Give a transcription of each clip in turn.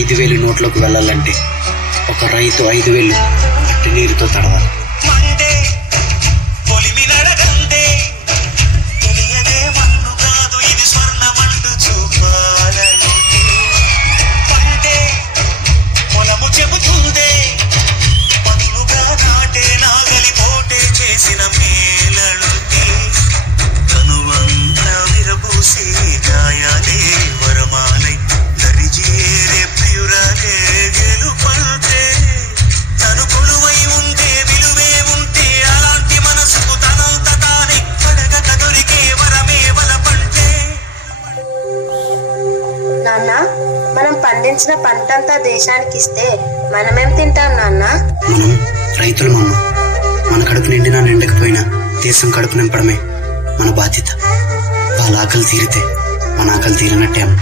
5,000 నోట్లోకి వెళ్ళాలంటే ఒక రైతు 5,000 అట్టి నీరుతో తడవాలి. నాన్న, మనం పండించిన పంటంతా దేశానికి ఇస్తే మనమేం తింటాం నాన్న? మనం రైతులమమ్మ. మన కడుపు నిండినా నిండకపోయినా దేశం కడుపు నింపడమే మన బాధ్యత. వాళ్ళ ఆకలి తీరితే మన ఆకలి తీరినట్టే అమ్మ.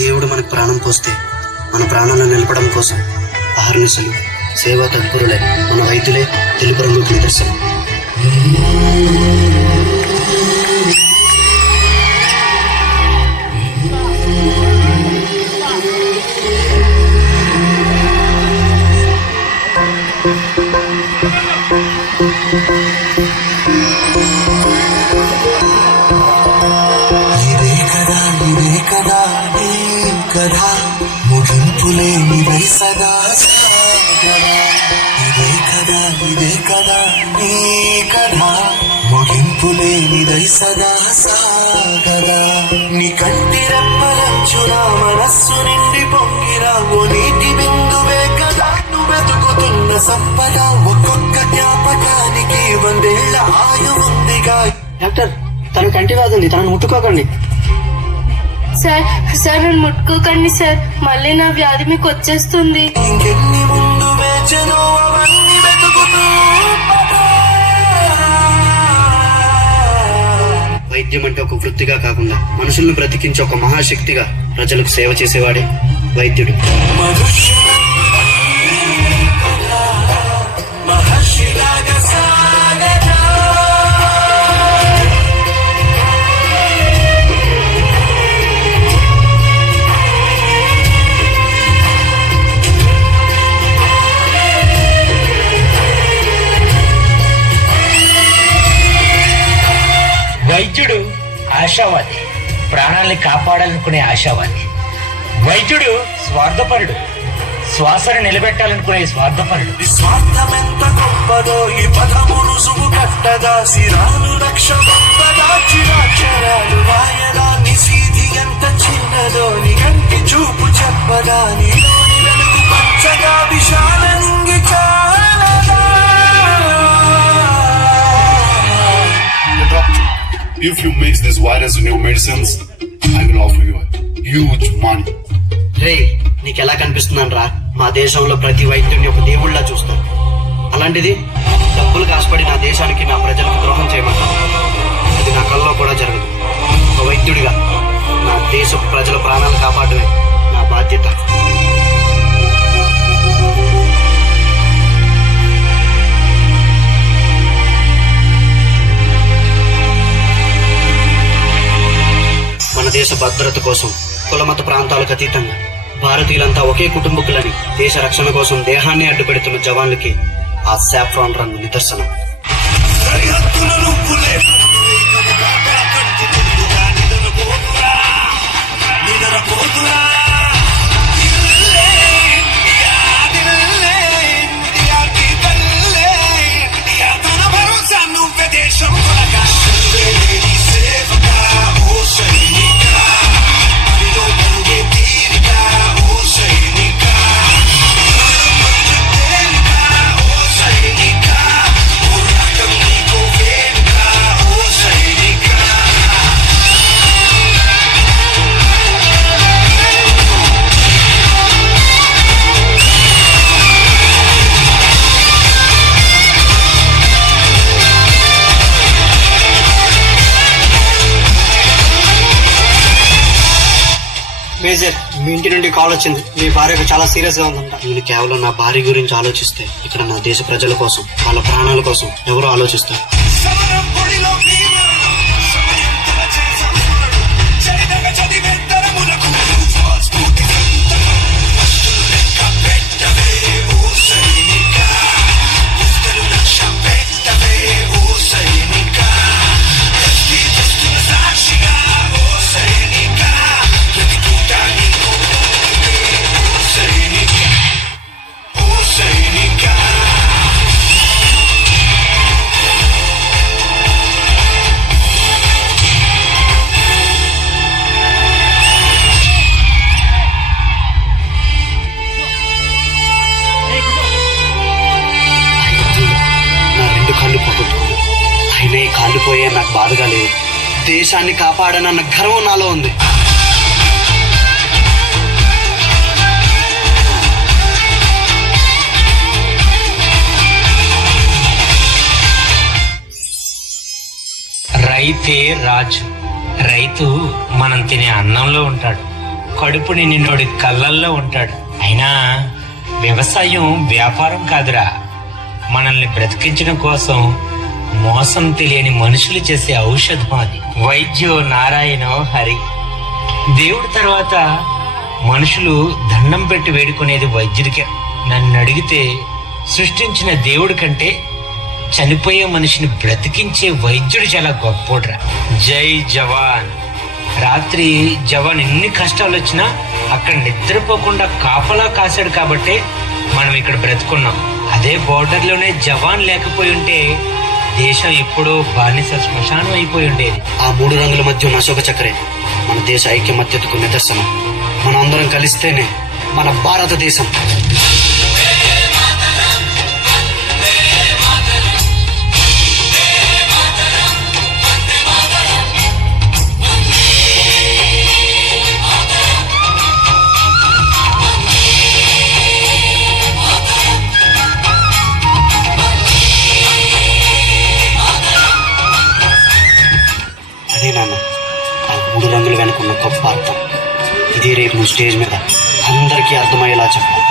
దేవుడు మనకు ప్రాణం పోస్తే మన ప్రాణాలను నిలపడం కోసం అహర్నిశలు సేవా తత్పరులై మన రైతులే తెలుపు రంగుకు నిదర్శనం. ఇదే కదా నీ కథ, ముగింపులేనిదై సదా సాగరా. ఇదే కదా నీ కథ, ముగింపులేనిదై సదా సాగరా. నీ కంటి రెప్పలంచున మనస్సు నిండి పొంగిరా ఓ నీటి బిందువే కదా నువ్వెతుకుతున్న సంపద. ఒక్కొక్క జ్ఞాపకానికి 100 ఏళ్ల ఆయువుందిగా. డాక్టర్, తన కంటి వ్యాధి ఉంది, తనను ముట్టుకోకండి. సార్ నన్ను ముట్టుకోకండి సార్, మళ్ళీ నా వ్యాధి మీకు వచ్చేస్తుంది. ఇంకెన్ని ముందు వేచనో అవన్నీ వెతుకుతూ వైద్యం అంటే ఒక వృత్తిగా కాకుండా మనుషులను బ్రతికించే ఒక మహాశక్తిగా ప్రజలకు సేవ చేసేవాడే వైద్యుడు. మహర్షిలాగా సాగరా. వైద్యుడు ఆశావాది, ప్రాణాల్ని కాపాడాలనుకునే ఆశావాది. వైద్యుడు స్వార్థపరుడు, శ్వాసను నిలబెట్టాలనుకునే స్వార్థపరుడు. స్వార్థమెంత గొప్పదో ఈ పదము రుజువు కట్టదా. శిరాలు రక్ష గొప్పదా, చిరాక్షరాలు రాయదా. నిశీధి ఎంత చిన్నదో నీ కంటి చూపు చెప్పదా. నీలోని వెలుగు పచ్చగా విశాల నింగి చాలదా. If you mix this virus in your medicines, I will offer you a huge money. రే, నీకెలా కనిపిస్తుందని రా, మా దేశంలో ప్రతి వైద్యుడిని ఒక దేవుళ్ళ చూస్తాను. అలాంటిది డబ్బులు కాసుపడి నా దేశానికి నా ప్రజలకు ద్రోహం చేయమంటాను. అది నా కల్లో కూడా జరగదు. ఒక వైద్యుడిగా నా దేశ ప్రజల ప్రాణాలు కాపాడమే నా బాధ్యత. మన దేశ భద్రత కోసం కులమత ప్రాంతాలకు అతీతంగా భారతీయులంతా ఒకే కుటుంబకులని దేశ రక్షణ కోసం దేహాన్ని అడ్డుపెడుతున్న జవాన్లకి ఆ సాఫ్రాన్ రంగు నిదర్శనం. మీ ఇంటి నుండి కాల్ వచ్చింది, మీ భార్యకు చాలా సీరియస్ గా ఉందంట. నేను కేవలం నా భార్య గురించి ఆలోచిస్తే ఇక్కడ నా దేశ ప్రజల కోసం, వాళ్ళ ప్రాణాల కోసం ఎవరు ఆలోచిస్తారు? సమరం పొడిలో భీమరుడు, సమయంతల చేసముడు, చరితగ చదివే తరములకు స్ఫూర్తి సంతకం. వస్తులు లెక్క పెట్టవే ఓ సైనిక, పుస్తలు లక్ష్య పెట్టవే ఓ సైనిక, ప్రతి దుస్తుల సాక్షిగా ఓ సైనిక, ప్రతి పూట నీకు ఓ సైనిక, ఓ సైనిక. నా రెండు కాళ్ళు పోగొట్టుకున్నాను. అయినా ఈ కాళ్ళు పోయే నాకు బాధగా లేదు. దేశాన్ని కాపాడనన్న గర్వం నాలో ఉంది. రైతే రాజు. రైతు మనం తినే అన్నంలో ఉంటాడు, కడుపుని నిన్నోడి కళ్ళల్లో ఉంటాడు. అయినా వ్యవసాయం వ్యాపారం కాదురా, మనల్ని బ్రతికించడం కోసం మోసం తెలియని మనుషులు చేసే ఔషధం అది. వైద్యో నారాయణో హరి. దేవుడి తర్వాత మనుషులు దండం పెట్టి వేడుకునేది వైద్యుడికే. నన్ను అడిగితే సృష్టించిన దేవుడి కంటే చనిపోయే మనిషిని బ్రతికించే వైద్యుడు చాలా గొప్పోడ్రా. జై జవాన్. రాత్రి జవాన్ ఎన్ని కష్టాలు వచ్చినా అక్కడ నిద్రపోకుండా కాపలా కాశాడు కాబట్టే మనం ఇక్కడ బ్రతుకున్నాం. అదే బోర్డర్లోనే జవాన్ లేకపోయి ఉంటే దేశం ఎప్పుడో బానిస శ్మశానం అయిపోయి ఉండేది. ఆ 3 రంగుల మధ్య ఉన్న అశోక చక్రే మన దేశ ఐక్యమత్యతకు నిదర్శనం. మనం అందరం కలిస్తేనే మన భారతదేశం. అదే నాన్న, ఆ 3 రంగులు వెనుకున్న గొప్ప అర్థం. ఇదే రేపు నువ్వు స్టేజ్ మీద అందరికీ అర్థమయ్యేలా చెప్పాలి.